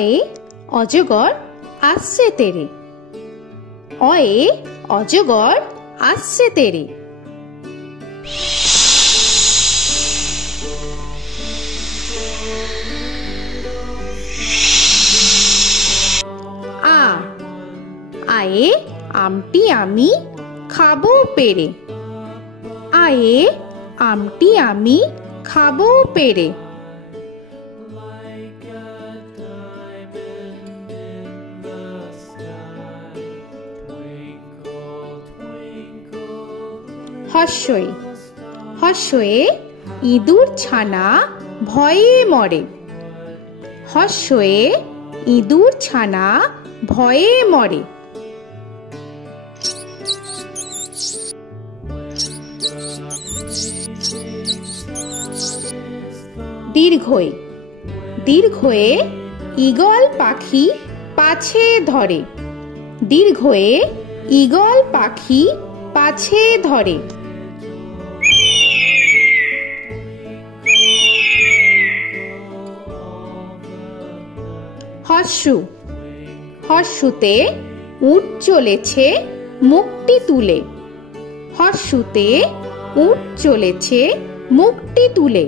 অয়ে অজগর আসছে তেরে। অয়ে অজগর আসছে তেরে। আ আয়ে আমটি আমি খাবো পেরে। আয়ে আমটি আমি খাবো পেরে। হর্ষই হর্ষয়ে ইঁদুর ছানা ভয়ে মরে। হর্ষয়ে ইঁদুর ছানা ভয়ে মরে। দীর্ঘই দীর্ঘয়ে ঈগল পাখি পাছে ধরে। দীর্ঘয়ে ঈগল পাখি পাছে ধরে। হর্ষু হর্ষুতে উট চলেছে মুখটি তুলে। হর্ষুতে উট চলেছে মুখটি তুলে।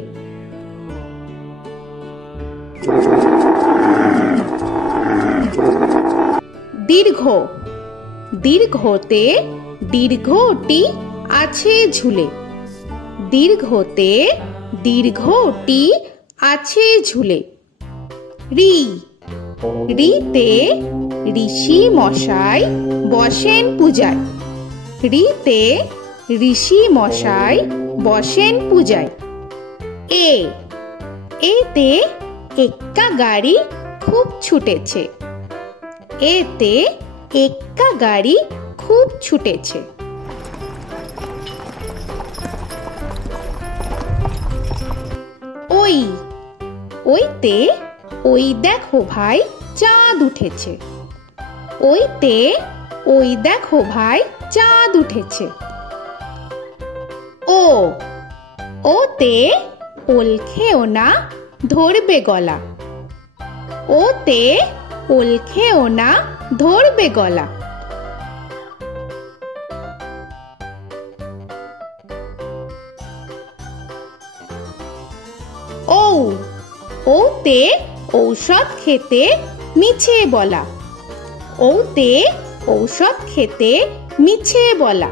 দীর্ঘ দীর্ঘতে দীর্ঘটি আছে ঝুলে। দীর্ঘতে দীর্ঘটি আছে ঝুলে। রি রিতে ঋষি মশাই বসেন পূজায়। রিতে ঋষি মশাই বসেন পূজায়। এ এতে এক্কা গাড়ি খুব ছুটেছে। এতে এক্কা গাড়ি খুব ছুটেছে। ওই ওইতে ওই দেখো ভাই চাঁদ উঠেছে। ওইতে ওই দেখো ভাই চাঁদ উঠেছে। ও ওতে ওল খেও না ধরবে গলা। ওতে ওল খেও না ধরবে গলা। ও ওতে ঔষধ খেতে মিছে বলা। ওতে ঔষধ খেতে মিছে বলা।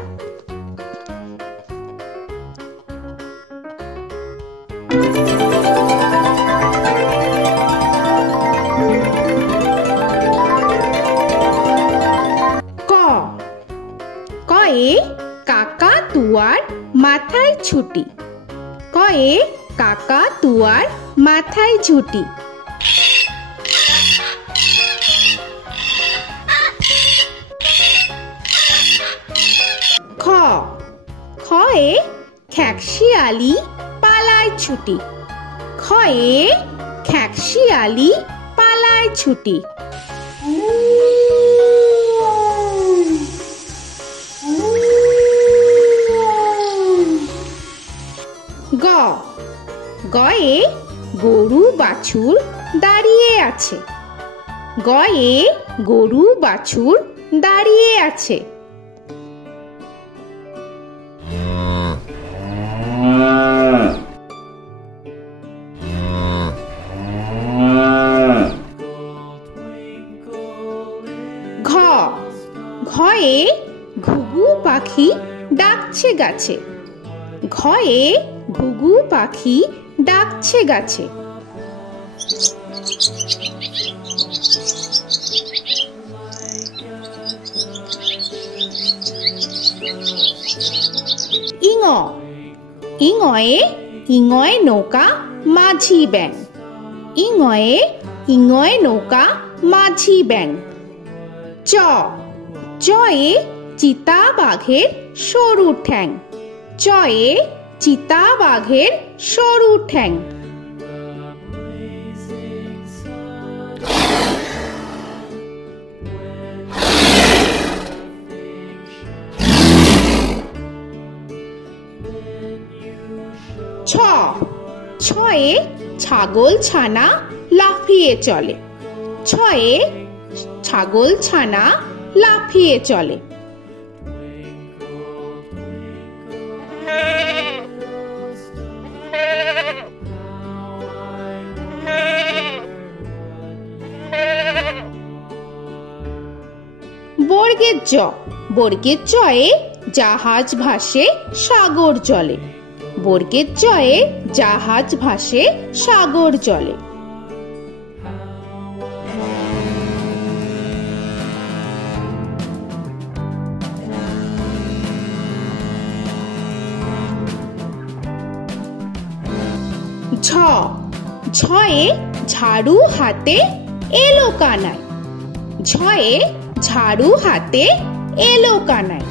ক কয়ে কাকাতুয়ার মাথায় ছুটি। কয়ে কাকাতুয়ার মাথায় ঝুঁটি। খ খয়ে খ্যাকশিয়ালি পালায় ছুটি। খয়ে খ্যাকশিয়ালি পালায় ছুটি। গ গয়ে গরু বাছুর দাঁড়িয়ে আছে। গয়ে গরু বাছুর দাঁড়িয়ে আছে। ঘ ঘয়ে ঘুঘু পাখি ডাকছে গাছে। ঘয়ে ঘুঘু পাখি ডাকছে গাছে। ইঙ ইঙয়ে ইঙয়ে নৌকা মাঝি ব্যাং। ইঙয়ে ইঙয়ে নৌকা মাঝি ব্যাং। চ চয়ে চিতা বাঘের সরু ঠ্যাং। চয়ে চিতা বাঘের সরু ঠ্যাং। ছ ছয়ে ছাগল ছানা লাফিয়ে চলে। ছয়ে ছাগল ছানা লাফিয়ে চলে। বর্গের জ, বর্গের জয়ে জাহাজ ভাসে সাগর জলে। বর্গের জয়ে জাহাজ ভাসে সাগর জলে। ঝ, ঝয়ে ঝাড়ু হাতে এলো কানাই। ঝয়ে ঝাড়ু হাতে এলো কানাই।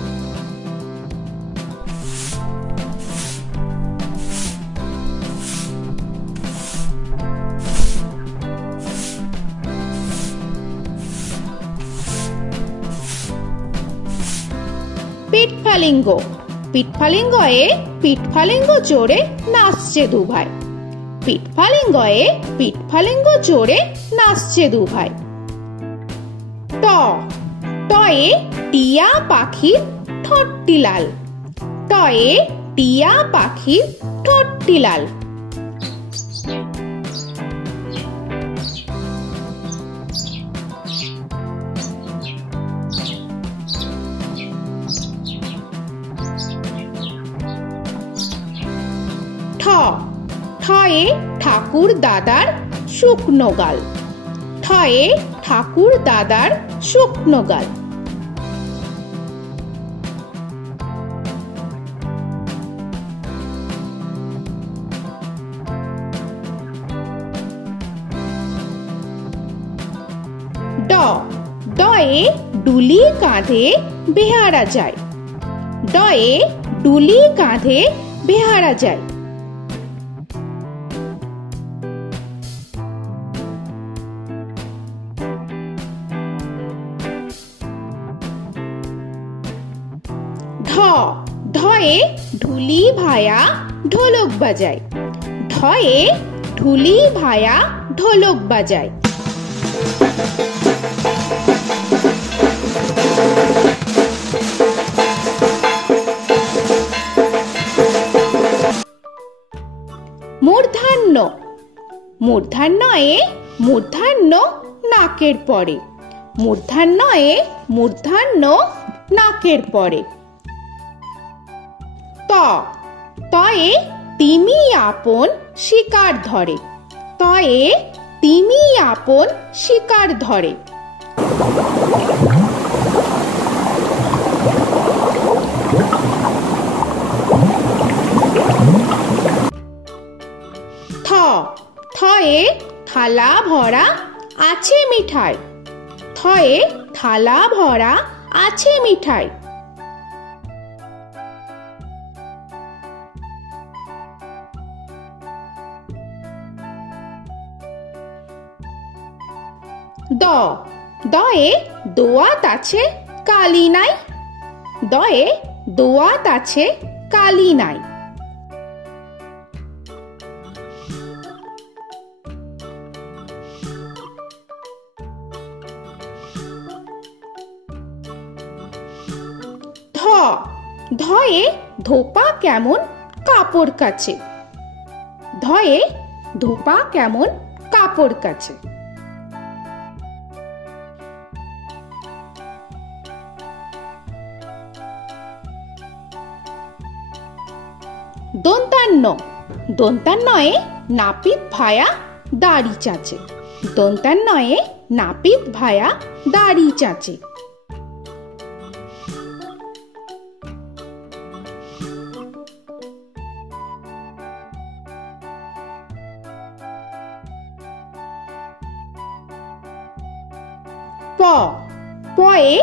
পিঠফালিঙ্গ, পিঠফালিঙ্গয়ে পিঠফালিঙ্গ চড়ে নাচছে দুভাই। পিঠফালিঙ্গয়ে পিঠফালিঙ্গ চড়ে নাচছে দুভাই। ট, টয়ে টিয়া পাখির ঠোঁটটি লাল। টয়ে টিয়া পাখির ঠোঁটটি লাল। ঠ, ঠয়ে ঠাকুর দাদার শুকনো গাল। ঠয়ে ঠাকুর দাদার শুকনো গাল। ড, ডয়ে ডুলি কাঁধে বেহারা যায়। ডয়ে ডুলি কাঁধে বেহারা যায়। ঢ, ঢয়ে ঢুলি ভায়া ঢোলক বাজায়। ঢয়ে ঢুলি ভায়া ঢোলক বাজায়। মূর্ধন্য, মূর্ধন্যয়ে মূর্ধন্য নাকের পরে। মূর্ধন্যয়ে মূর্ধন্য নাকের পরে। ত, তয়ে তিমি আপন শিকার ধরে। তয়ে তিমি আপন শিকার ধরে। থ, থয়ে থালা ভরা আছে মিঠাই। থয়ে থালা ভরা আছে মিঠাই। দ, দয়ে দোয়াত আছে কালি নাই। দয়ে দোয়াত আছে কালি নাই। ধ, ধয়ে ধোপা কেমন কাপড় কাছে। ধয়ে ধোপা কেমন কাপড় কাছে। দন্তান্ন, দন্তান্নয়ে নাপিত ভায়া দাড়ি চাচে। দন্তান্নয়ে নাপিত ভায়া দাড়ি চাচে। প, পয়ে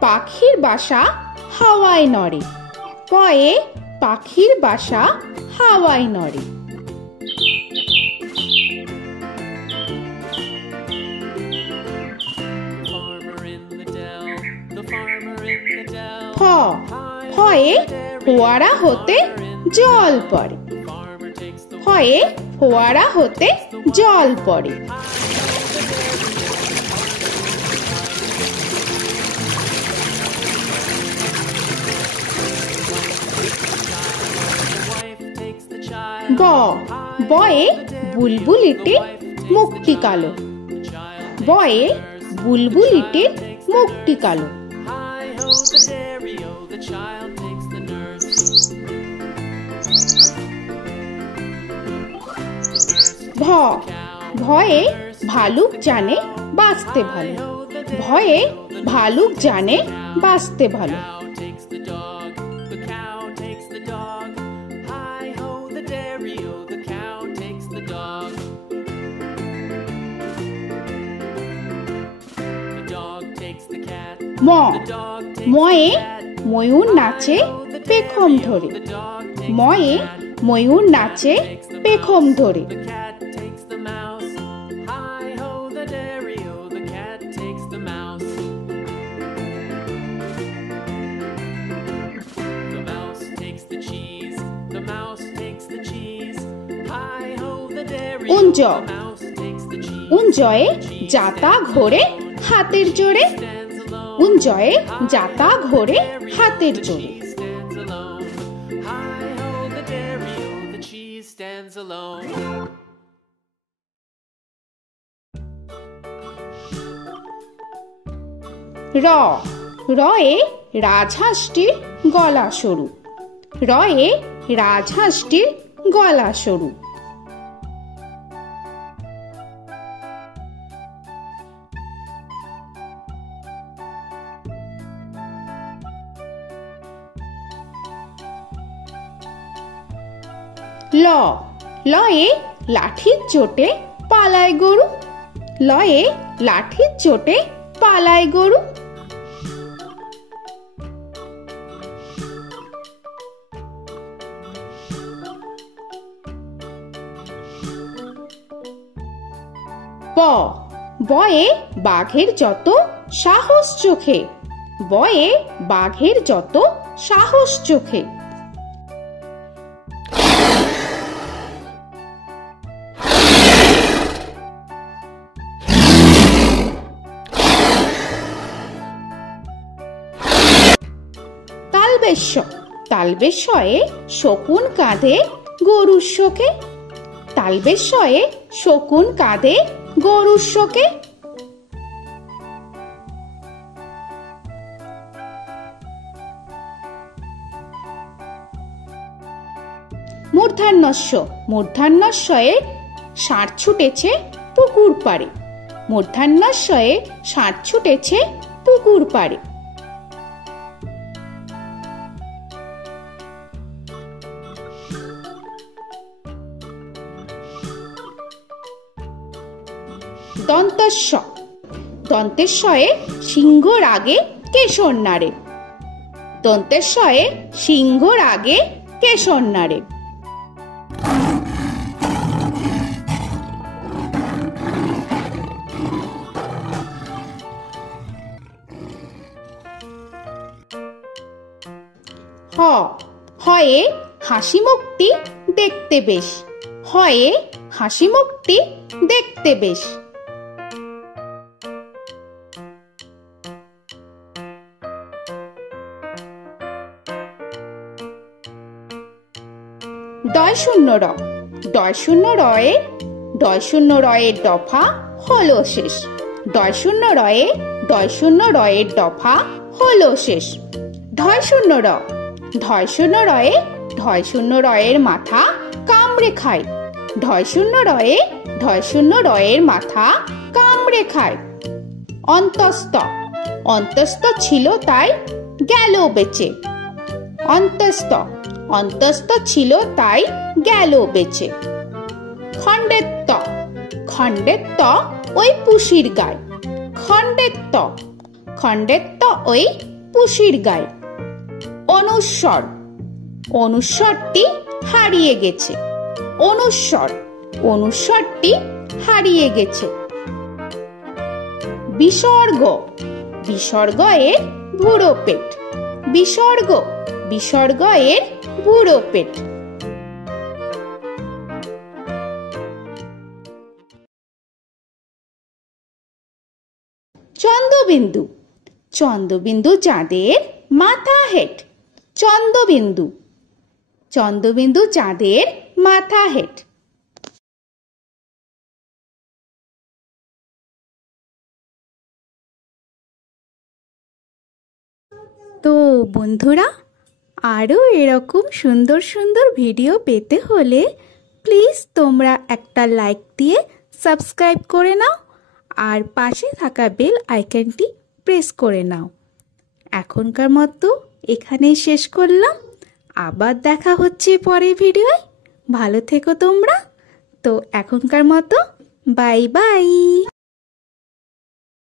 পাখির বাসা হাওয়ায় নড়ে। পয়ে পাখির বাসা হাওয়ায় নড়ে। ফ, ফয়ে ফোয়ারা হতে জল পড়ে। ফয়ে ফোয়ারা হতে জল পড়ে। ব বয়ে বুলবুলিটির মুখটি কালো। বয়ে বুলবুলিটির মুখটি কালো। ভ ভয়ে ভালুক জানে বাঁচতে ভালো। ভয়ে ভালুক জানে বাঁচতে ভালো। ম ময়ে ময়ূর নাচে পেখম ধরে। ময়ে ময়ূর নাচে পেখম ধরে। উঞ্জ উঞ্জয়ে যাতা ঘোরে হাতের জোরে। উঞ্জয়ে যাতা ঘোরে হাতের জোরে। র রয়ে রাজহাঁসটির গলা সরু। রয়ে রাজহাঁসটির গলা সরু। ল লয়ে লাঠির চোটে পালায় গরু। লয়ে লাঠির চোটে পালায় গরু। ব বয়ে বাঘের যত সাহস চোখে। বয়ে বাঘের যত সাহস চোখে। তালবেশ্য তালবেশ্যয়ে শকুন কাঁধে গরুর শোকে। তালবেশ্যয়ে শকুন কাঁধে গরুর শোকে। মূর্ধন্যস্য মূর্ধন্যস্বয়ে ষাঁড় ছুটেছে পুকুর পাড়ে। মূর্ধন্যস্বয়ে ষাঁড় ছুটেছে পুকুর পাড়ে। দন্তস্ব দন্তেশ্বয়ে সিংহর আগে কেশর নাড়ে। দন্তেশ্বয়ে সিংহর আগে কেশর নাড়ে। হ হয়ে হাসি মুখটি দেখতে বেশ। হয়ে হাসি মুখটি দেখতে বেশ। ডয় শূন্য র ডয় শূন্য রয়ে ডয় শূন্য রয়ের দফা হলো শেষ। ডয় শূন্য রয়ে ডয় শূন্য রয়ের দফা হলো শেষ। ঢয় শূন্য র ঢয় শূন্য রয়ে ঢয় শূন্য রয়ের মাথা কামড়ে খায়। ঢয় শূন্য রয়ে ঢয় শূন্য রয়ের মাথা কামড়ে খায়। অন্তস্থ অন্তস্থ ছিল তাই গেল বেঁচে। অন্তস্থ অন্তস্থ ছিল তাই গেল বেঁচে। খণ্ডেত্ব খণ্ডেত্ব ওই পুষির গায়। খণ্ডেত্ব খণ্ডেত্ব ওই পুষির গায়। অনুস্বর অনুস্বরটি হারিয়ে গেছে। অনুস্বর অনুস্বরটি হারিয়ে গেছে। বিসর্গ বিসর্গ এর বুড়ো পেট। বিসর্গ বিসর্গ এর বুড়ো পেট। চন্দ্রবিন্দু চন্দ্রবিন্দু চাঁদের মাথা হেট। চন্দ্রবিন্দু চন্দ্রবিন্দু চাঁদের মাথা হেট। তো বন্ধুরা, আরও এরকম সুন্দর সুন্দর ভিডিও পেতে হলে প্লিজ তোমরা একটা লাইক দিয়ে সাবস্ক্রাইব করে নাও আর পাশে থাকা বেল আইকনটি প্রেস করে নাও। এখনকার মতো এখানেই শেষ করলাম, আবার দেখা হচ্ছে পরের ভিডিওয়। ভালো থেকো তোমরা। তো এখনকার মতো বাই বাই।